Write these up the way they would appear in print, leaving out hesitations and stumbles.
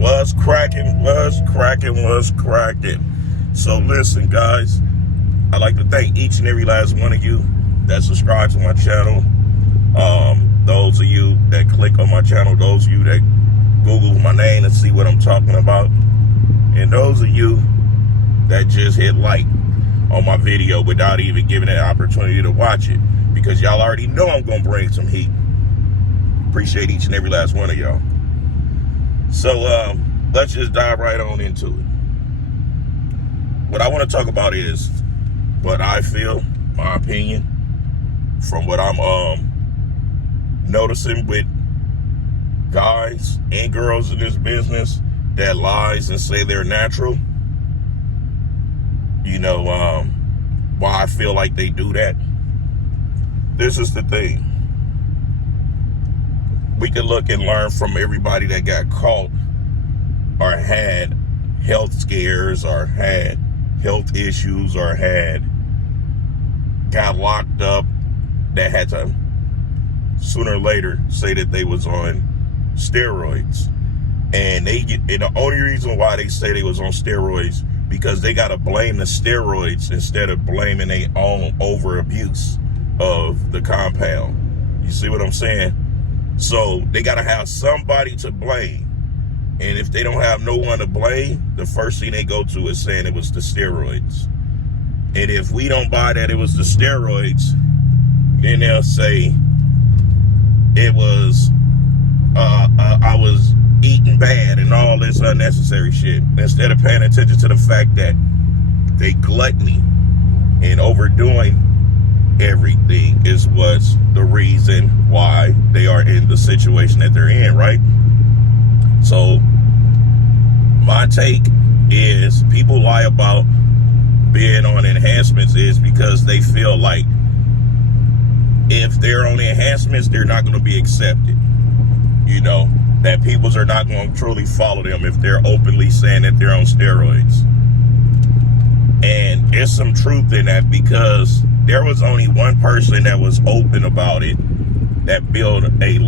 What's cracking? So listen, guys, I'd like to thank each and every last one of you that subscribe to my channel. Those of you that click on my channel, those of you that Google my name and see what I'm talking about, and those of you that just hit like on my video without even giving it an opportunity to watch it, because y'all already know I'm gonna bring some heat. Appreciate each and every last one of y'all. So let's just dive right on into it. What I want to talk about is what I feel, my opinion, from what I'm noticing with guys and girls in this business that lies and say they're natural. You know, why I feel like they do that. This is the thing. We can look and learn from everybody that got caught or had health scares or had health issues or got locked up, that had to sooner or later say that they was on steroids. And the only reason why they say they was on steroids because they got to blame the steroids instead of blaming their own over abuse of the compound. You see what I'm saying? So they got to have somebody to blame. And if they don't have no one to blame, the first thing they go to is saying it was the steroids. And if we don't buy that it was the steroids, then they'll say it was, I was eating bad and all this unnecessary shit, instead of paying attention to the fact that they gluttony and overdoing everything is what's the reason why they are in the situation that they're in, right? So my take is people lie about being on enhancements is because they feel like if they're on enhancements, they're not going to be accepted. You know, that peoples are not going to truly follow them if they're openly saying that they're on steroids. And there's some truth in that, because there was only one person that was open about it that built the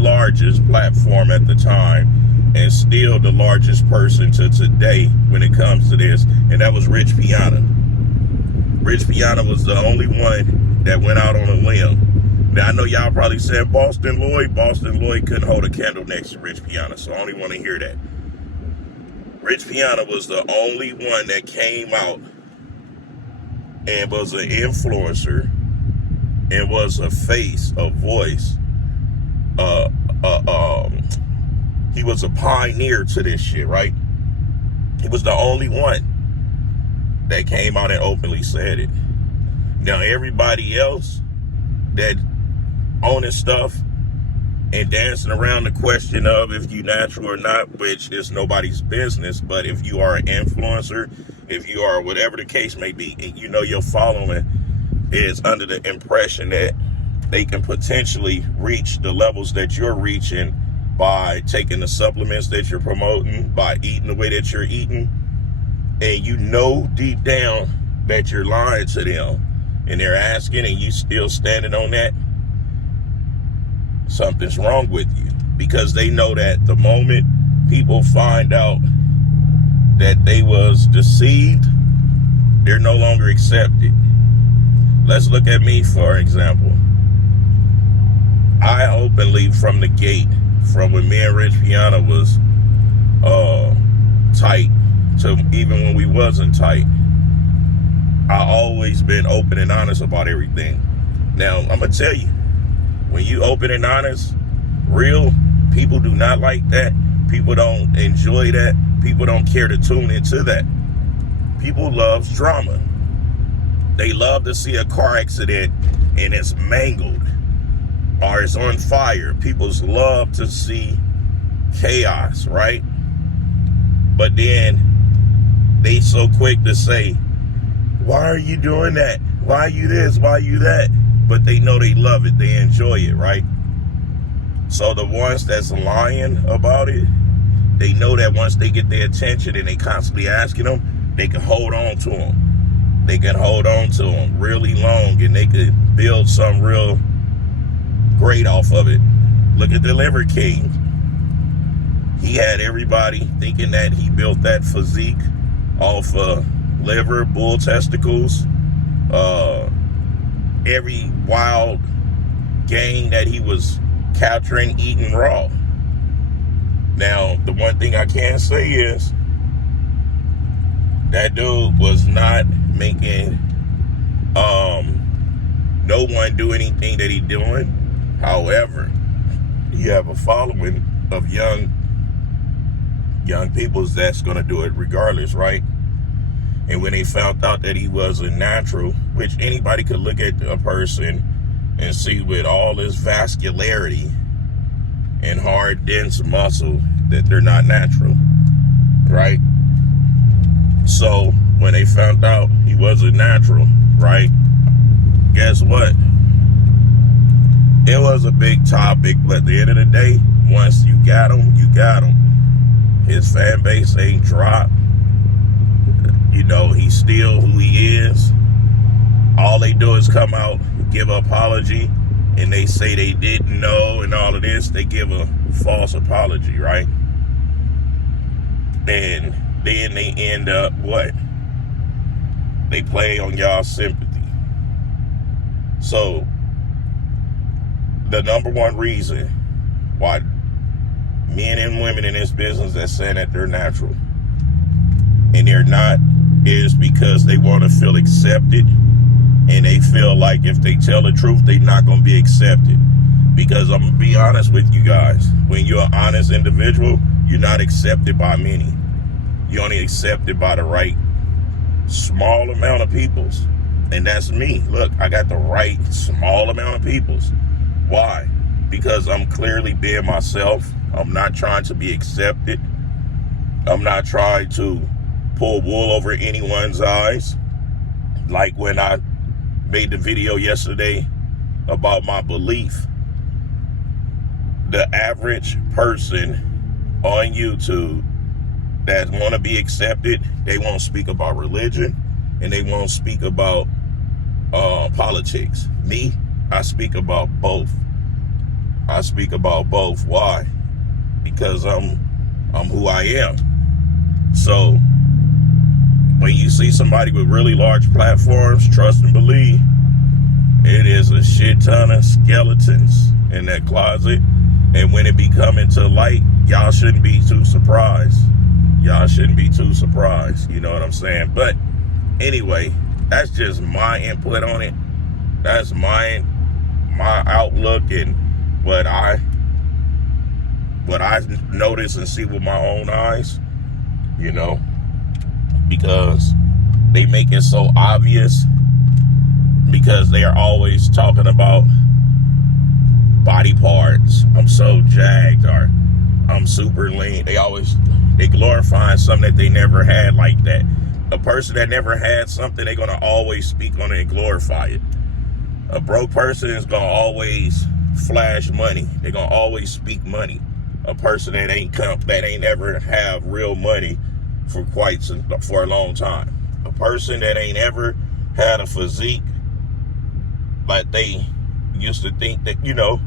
largest platform at the time, and still the largest person to today when it comes to this, and that was Rich Piana. Rich Piana was the only one that went out on a limb. Now, I know y'all probably said Boston Lloyd. Boston Lloyd couldn't hold a candle next to Rich Piana, so I only want to hear that. Rich Piana was the only one that came out and was an influencer and was a face, a voice. He was a pioneer to this shit, right? He was the only one that came out and openly said it. Now, everybody else that owning stuff and dancing around the question of if you natural or not, which is nobody's business, but if you are an influencer, if you are whatever the case may be, and you know your following is under the impression that they can potentially reach the levels that you're reaching by taking the supplements that you're promoting, by eating the way that you're eating, and you know deep down that you're lying to them, and they're asking and you still standing on that, something's wrong with you. Because they know that the moment people find out that they was deceived, they're no longer accepted. Let's look at me, for example. I openly, from the gate, from when me and Rich Piana was tight to even when we wasn't tight, I always been open and honest about everything. Now, I'm gonna tell you, when you open and honest, real people do not like that. People don't enjoy that. People don't care to tune into that. People love drama. They love to see a car accident and it's mangled or it's on fire. People love to see chaos, right? But then they so quick to say, why are you doing that? Why are you this? Why are you that? But they know they love it. They enjoy it, right? So the ones that's lying about it, they know that once they get their attention and they constantly asking them, they can hold on to them. They can hold on to them really long, and they could build some real great off of it. Look at the Liver King. He had everybody thinking that he built that physique off liver, bull testicles, every wild game that he was capturing, eating raw. Now, the one thing I can say is that dude was not making no one do anything that he doing. However, you have a following of young peoples that's going to do it regardless, right? And when they found out that he wasn't natural, which anybody could look at a person and see with all this vascularity and hard, dense muscle that they're not natural, right? So when they found out he wasn't natural, right? Guess what? It was a big topic, but at the end of the day, once you got him, you got him. His fan base ain't dropped. You know, he's still who he is. All they do is come out, give an apology, and they say they didn't know and all of this. They give a false apology, right? And then they end up what? They play on y'all's sympathy. So, the number one reason why men and women in this business that saying that they're natural and they're not is because they want to feel accepted, and they feel like if they tell the truth, they're not going to be accepted. Because I'm going to be honest with you guys, when you're an honest individual, you're not accepted by many. You're only accepted by the right small amount of peoples. And that's me. Look, I got the right small amount of peoples. Why? Because I'm clearly being myself. I'm not trying to be accepted. I'm not trying to pull wool over anyone's eyes. Like when I made the video yesterday about my belief. The average person on YouTube that want to be accepted, they won't speak about religion and they won't speak about politics. Me, I speak about both. I speak about both. Why? Because I'm who I am. So when you see somebody with really large platforms, trust and believe, it is a shit ton of skeletons in that closet. And when it be coming to light, y'all shouldn't be too surprised. Y'all shouldn't be too surprised. You know what I'm saying? But anyway, that's just my input on it. That's my outlook and what I notice and see with my own eyes, you know, because they make it so obvious, because they are always talking about body parts. I'm so jacked, or I'm super lean. They glorify something that they never had like that. A person that never had something, they're going to always speak on it and glorify it. A broke person is going to always flash money. They're going to always speak money. A person that ain't ever have real money for a long time. A person that ain't ever had a physique, but they used to think that, you know,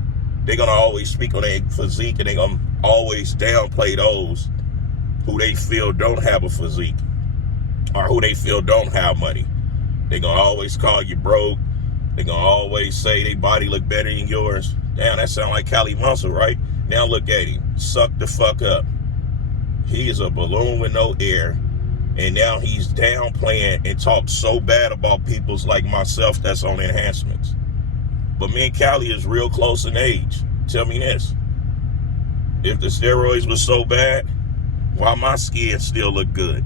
they're going to always speak on their physique, and they're going to always downplay those who they feel don't have a physique or who they feel don't have money. They're going to always call you broke. They're going to always say their body look better than yours. Damn, that sound like Cali Muscle, right? Now look at him. Suck the fuck up. He is a balloon with no air. And now he's downplaying and talks so bad about people's like myself that's on enhancements. But me and Cali is real close in age. Tell me this. If the steroids was so bad, why my skin still look good?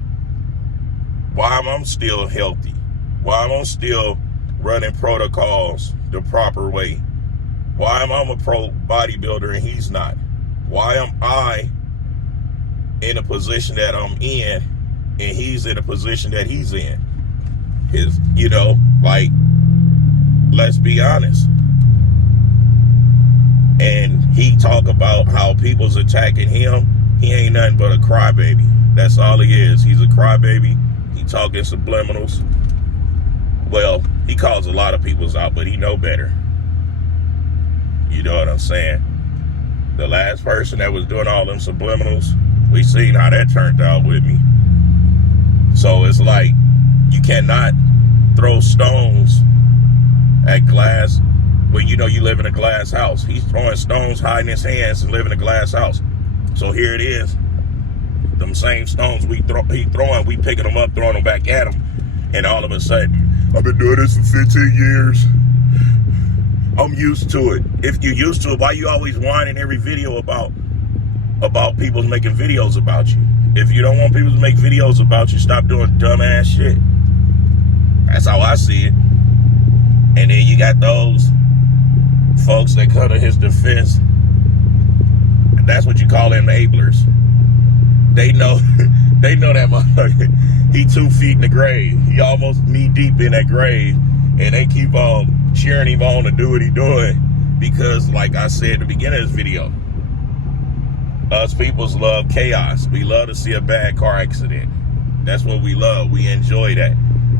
Why am I still healthy? Why am I still running protocols the proper way? Why am I a pro bodybuilder and he's not? Why am I in a position that I'm in and he's in a position that he's in? You know, like, let's be honest. And he talk about how people's attacking him. He ain't nothing but a crybaby. That's all he is. He's a crybaby. He talking subliminals. Well, he calls a lot of people's out, but he know better. You know what I'm saying? The last person that was doing all them subliminals We seen how that turned out with me. So it's like, you cannot throw stones at glass when you know you live in a glass house. He's throwing stones, hiding his hands, and live in a glass house. So here it is. Them same stones he throwing, we picking them up, throwing them back at him. And all of a sudden, I've been doing this for 15 years. I'm used to it. If you're used to it, why you always whining every video about people making videos about you? If you don't want people to make videos about you, stop doing dumbass shit. That's how I see it. And then you got those folks that come to his defense. That's what you call enablers. They know that motherfucker, he 2 feet in the grave. He almost knee deep in that grave. And they keep on cheering him on to do what he's doing. Because like I said at the beginning of this video, us peoples love chaos. We love to see a bad car accident. That's what we love. We enjoy that.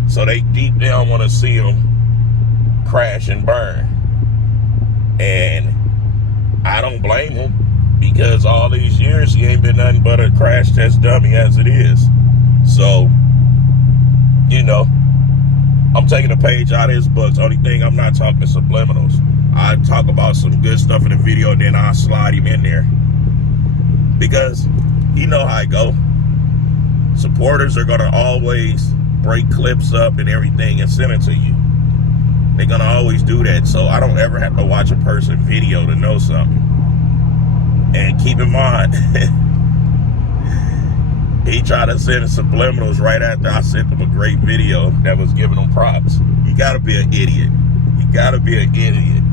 So they deep down want to see him crash and burn. And I don't blame him, because all these years he ain't been nothing but a crash test dummy as it is. So, you know, I'm taking a page out of his books. Only thing, I'm not talking subliminals. I talk about some good stuff in the video, and then I'll slide him in there. Because you know how I go. Supporters are gonna always break clips up and everything and send it to you. They're gonna always do that. So I don't ever have to watch a person video to know something. And keep in mind, he tried to send subliminals right after I sent him a great video that was giving him props. You gotta be an idiot. You gotta be an idiot.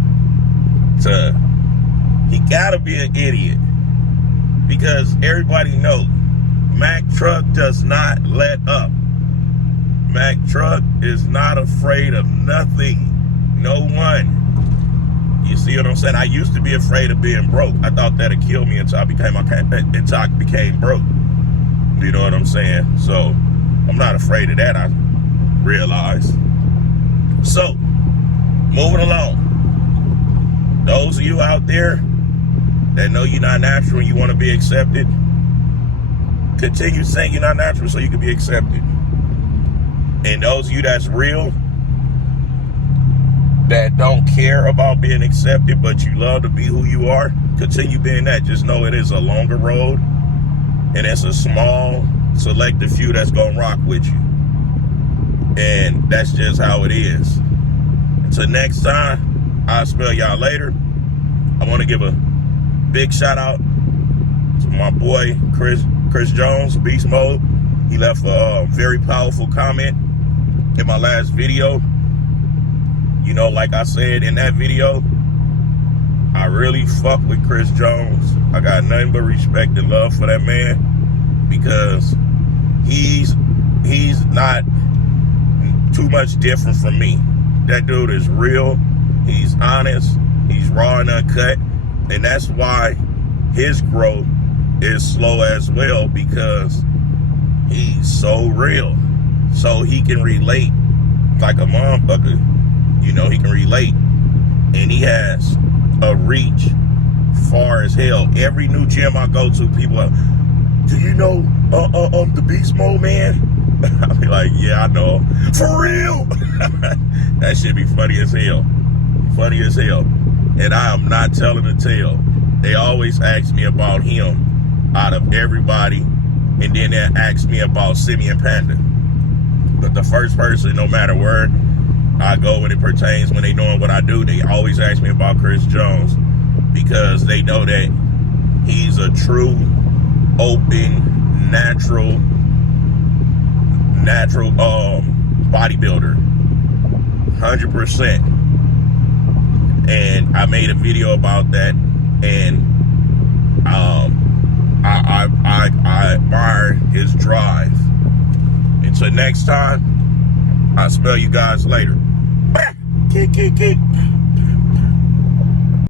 He gotta be an idiot. Because everybody knows Mack Truck does not let up. Mack Truck is not afraid of nothing. No one. You see what I'm saying? I used to be afraid of being broke. I thought that'd kill me until I became broke. You know what I'm saying? So I'm not afraid of that, I realize. So, moving along. Those of you out there that know you're not natural and you want to be accepted, continue saying you're not natural so you can be accepted. And those of you that's real, that don't care about being accepted, but you love to be who you are, continue being that. Just know it is a longer road, and it's a small, selective few that's gonna rock with you. And that's just how it is. Until next time, I'll smell y'all later. I want to give a big shout out to my boy Chris Jones, Beast Mode. He left a very powerful comment in my last video. You know, like I said in that video, I really fuck with Chris Jones. I got nothing but respect and love for that man, because he's not too much different from me. That dude is real. He's honest. He's raw and uncut. And that's why his growth is slow as well, because he's so real. So he can relate like a motherfucker. You know, he can relate. And he has a reach far as hell. Every new gym I go to, people are, do you know the Beast Mode man? I'll be like, yeah, I know. For real? That shit be funny as hell. Funny as hell. And I am not telling a tale. They always ask me about him out of everybody. And then they ask me about Simian Panda. But the first person, no matter where I go when it pertains, when they knowing what I do, they always ask me about Chris Jones, because they know that he's a true, open, natural bodybuilder, 100%. And I made a video about that, and I admire his drive. Until next time, I'll smell you guys later. Kick.